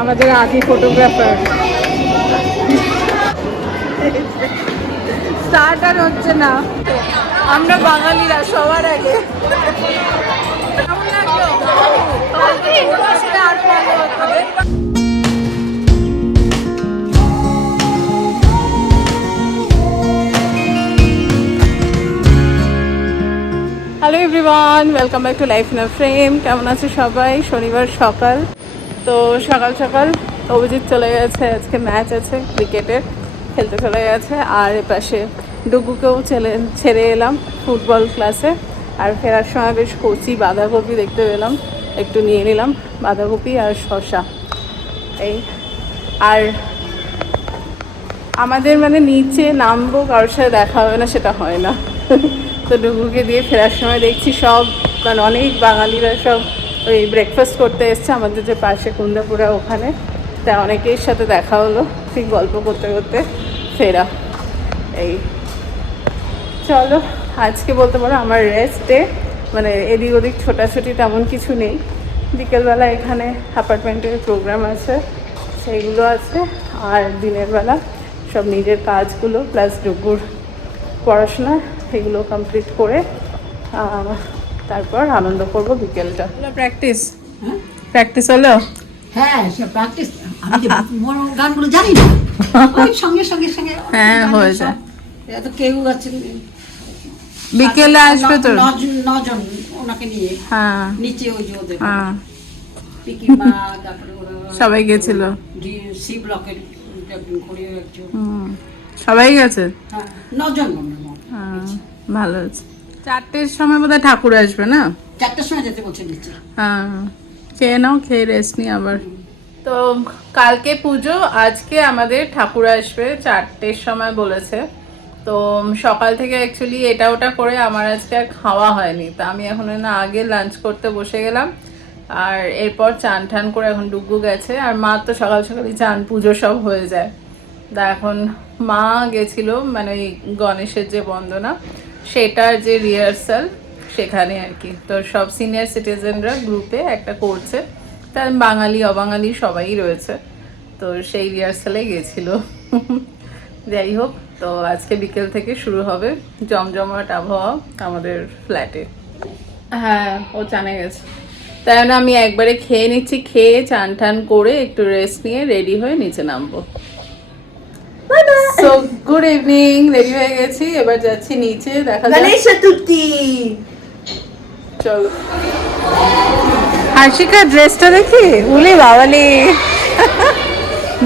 আমাদের আদি photographer start আর হচ্ছে না। আমরা বাঙালিরা সবার আগে। Hello everyone welcome back to life না ফ্রেম কেমন আছে সবাই? শনিবার সকাল। তো সকাল সকাল অভিজিৎ চলে গেছে। আজকে ম্যাচ আছে ক্রিকেটের খেলতে চলে গেছে। আর এপাশে ডুগুকেও ছেলে, ছেড়ে এলাম ফুটবল ক্লাসে আর ফেরার সময় বেশ কচি বাঁধাকপি দেখতে পেলাম। একটু নিয়ে নিলাম বাঁধাকপি আর শসা। এই। আর আমাদের মানে নিচে নামবো, কারোর সাথে দেখা হবে না, সেটা হয় না। তো ডুগুকে দিয়ে ফেরার সময় দেখছি সব মানে অনেক বাঙালিরা সব ওই ব্রেকফাস্ট করতে এসছে আমাদের যে পাশে কুন্দাপুরা ওখানে। তা অনেকের সাথে দেখা হলো, ঠিক গল্প করতে করতে ফেরা। এই। চলো, আজকে বলতে পারো আমার রেস্ট ডে মানে এদিক ওদিক ছোটাছুটি তেমন কিছু নেই। বিকেলবেলা এখানে অ্যাপার্টমেন্টের প্রোগ্রাম আছে, সেইগুলো আছে, আর দিনের বেলা সব নিজের কাজগুলো প্লাস ডুগুর পড়াশোনা। সেগুলো কমপ্লিট করে তারপর আনন্দ করব বিকেলটা। প্র্যাকটিস প্র্যাকটিস হলো? হ্যাঁ প্র্যাকটিস আমি যে গানগুলো জানি না সঙ্গে সঙ্গে সঙ্গে হ্যাঁ, হয়ে যায়। কেউ আছে বিকেলে আসবে নজন ওনাকে নিয়ে। হ্যাঁ। নিচে ওই যে ওদের হ্যাঁ। সবাই গেছিল? সি ব্লকের করে একজন। হুম। সবাই গেছে? হ্যাঁ নজন হয়। হ্যাঁ, ভালো আছে। চারটের সময় বোধহয় ঠাকুর আসবে না? চারটের সময় যেতে বলছে হ্যাঁ খেয়ে নাও খেয়ে রেস্ট নি আবার। তো কালকে পুজো আজকে আমাদের ঠাকুর আসবে চারটের সময় বলেছে। তো সকাল থেকে অ্যাকচুয়ালি এটা ওটা করে আমার আজকে আর খাওয়া হয়নি। তা আমি এখন না আগে লাঞ্চ করতে বসে গেলাম। আর এরপর চান টান করে এখন ডুগু গেছে। আর মা তো সকাল সকালই চান পুজো সব হয়ে যায়। তা এখন মা গেছিল মানে ওই গণেশের যে বন্দনা সেটার যে রিহার্সাল সেখানে আর কি। তো সব সিনিয়র সিটিজেনরা গ্রুপে একটা করছে। তার বাঙালি অবাঙালি সবাই রয়েছে। তো সেই রিহার্সালে গেছিল। যাই হোক তো আজকে বিকেল থেকে শুরু হবে জমজমাট আবহাওয়া আমাদের ফ্ল্যাটে হ্যাঁ ও চানে গেছে। তাই আমি একবারে খেয়ে নিচ্ছি খেয়ে চান টান করে একটু রেস্ট নিয়ে রেডি হয়ে নিচে নামবো। গুড ইভিনিং রেডি হয়ে গেছি এবার যাচ্ছি নিচে দেখা যাক। গণেশ চতুর্থী। চলো। হার্ষিকা ড্রেসটা দেখি? উলি বাবালি।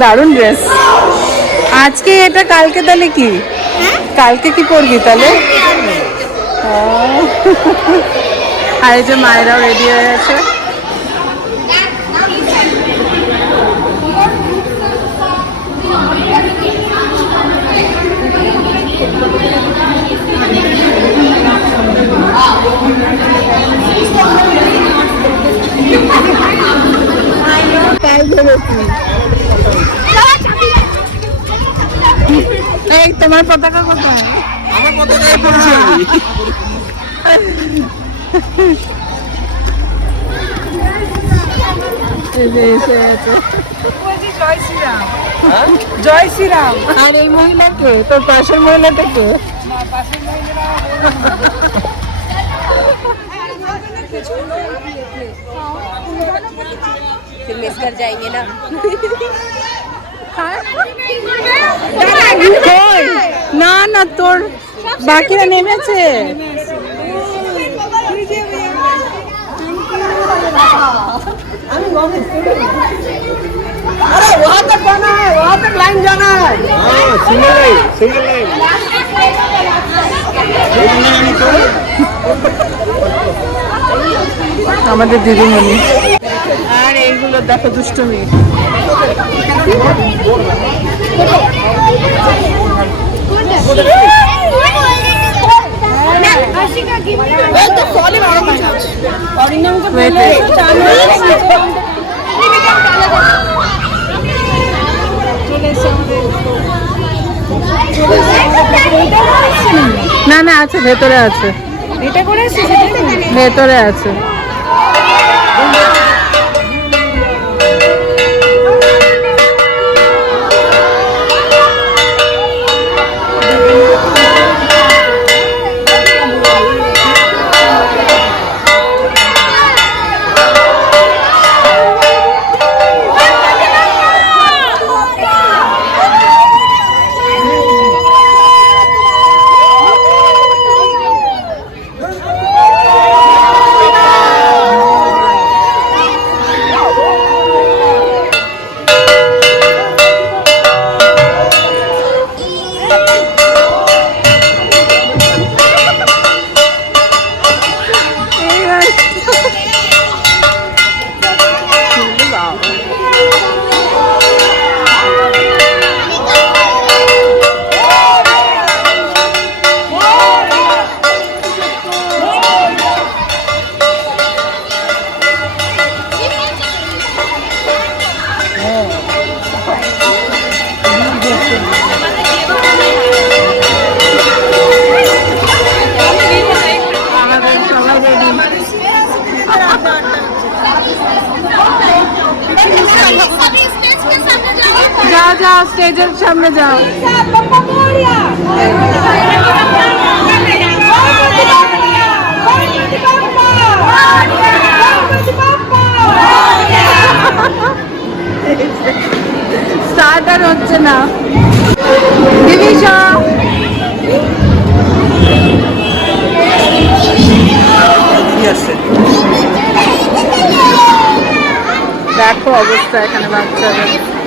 দারুণ ড্রেস আজকে এটা কালকে তাহলে কি? কালকে কি পরবি তাহলে। আর এই যে মায়েরাও রেডি হয়ে গেছে। এই তোমার পতাকা কোথায়। জয় শ্রীরাম। আর এই মহিলাকে? তোর পাশের মহিলাটাকে फिर मिस कर जाएंगे ना কই? না না তোর বাকিরা নেমেছে अरे वहाँ तक जाना है वहाँ तक लाइन जाना है আমাদের দিদিমণি আর এইগুলো দেখো দুষ্টুমি. না না আছে ভেতরে আছে। ভেতরে আছে। সামনে যাও। স্টার্ট আর হচ্ছে না। দিবিশা দেখো অবস্থা এখানে বাচ্চাদের।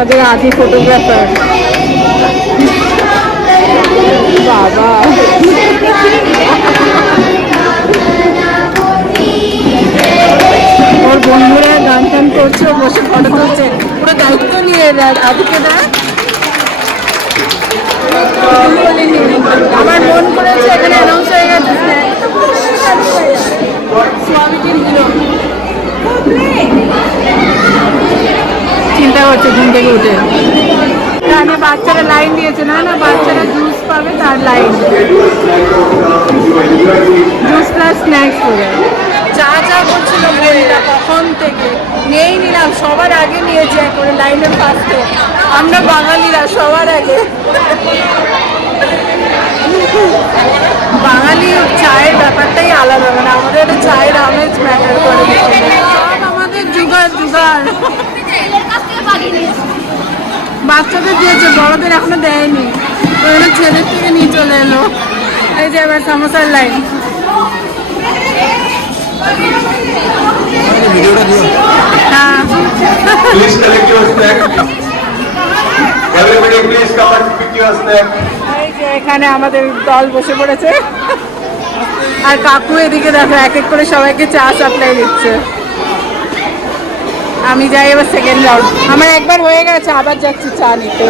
আমাদের আদি ফটোগ্রাফার বাবা। ওর বন্ধুরা গান টান করছে বসে ফটো তুলছে। পুরো দায়িত্ব নিয়ে আদিকে দেয় আমার মন করেছে এখানে অ্যানাউন্স হয়ে গেছে। স্বামী চিন্তা করছে ঘুম থেকে উঠে। এখানে বাচ্চারা লাইন দিয়েছে না না বাচ্চারা জুস পাবে তার লাইন জুস প্লাস স্ন্যাক্স করে চা চা করছিল বইরা কখন থেকে নেই নিলাম, সবার আগে নিয়েছে করে লাইনের ফার্স্টে আমরা বাঙালিরা সবার আগে। বাঙালি চায়ের ব্যাপারটাই আলাদা মানে আমাদের একটা চায়ের আমেজ ম্যাটার করে সব আমাদের জুগার জুগার দিয়েছে বড়দের এখনও দেয়নি। তো ছেলের থেকে নিয়ে চলে এলো। এই যে এবার সমস্যার লাইন হ্যাঁ। এখানে আমাদের দল বসে পড়েছে। আর কাকু এদিকে দেখো এক এক করে সবাইকে চা সাপ্লাই দিচ্ছে। আমি যাই এবার সেকেন্ড রাউন্ড আমার একবার হয়ে গেছে আবার যাচ্ছি চা নিতে।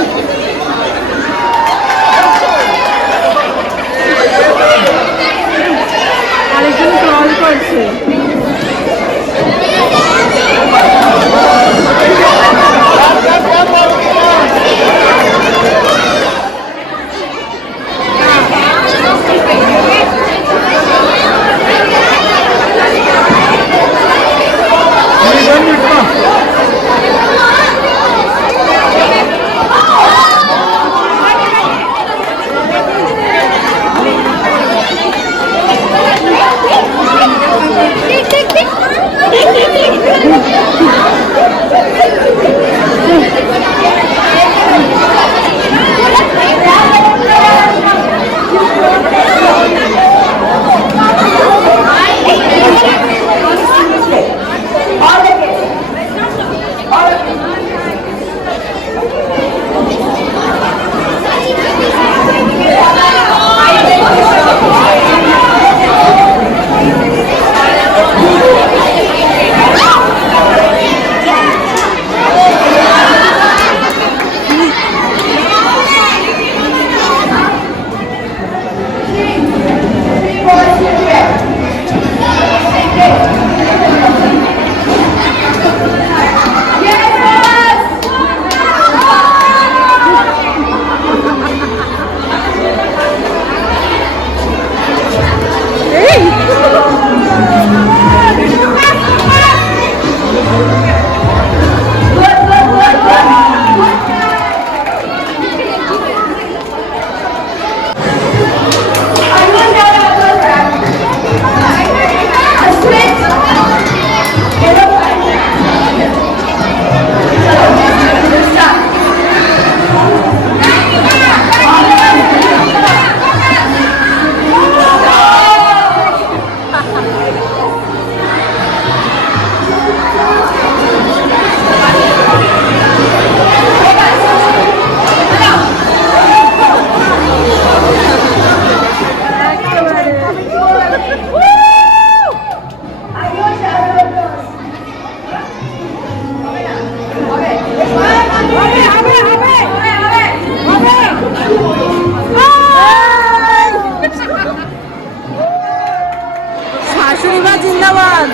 জিন্দাবাদ।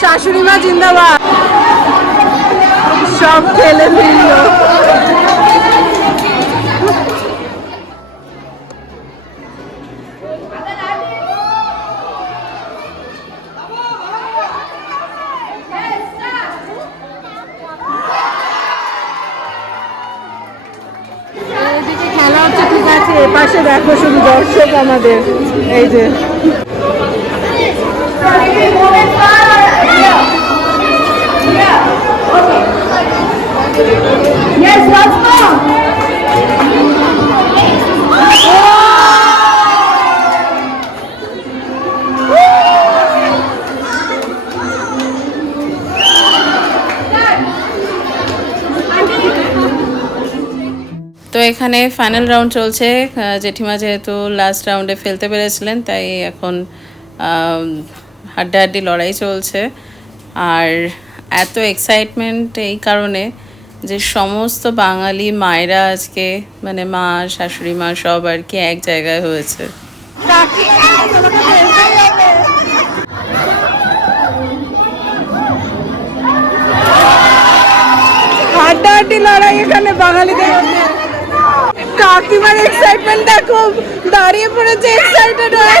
শাশুড়ি মা জিন্দাবাদ। সব খেলে ফেলল খেলা হচ্ছে, ঠিক আছে। এপাশে দেখো শুধু দর্শক আমাদের। এই যে Yes. তো এখানে ফাইনাল রাউন্ড চলছে জেঠিমা যেহেতু লাস্ট রাউন্ডে ফেলতে পেরেছিলেন, তাই এখন হাড্ডাহাড্ডি লড়াই চলছে আর এত এক্সাইটমেন্ট এই কারণে যে সমস্ত বাঙালি মায়েরা আজকে মানে মা, শাশুড়ি মা সব আর কি এক জায়গায় হয়েছে। বাঙালিদের কাকিমার দেখো, দাঁড়িয়ে পড়েছে এক্সাইটেড হয়ে।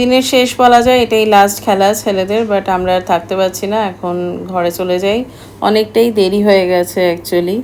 দিনের শেষ বলা যায়, এটাই লাস্ট খেলা ছেলেদের বাট আমরা আর থাকতে পারছি না, এখন ঘরে চলে যাই। অনেকটাই দেরি হয়ে গেছে অ্যাকচুয়ালি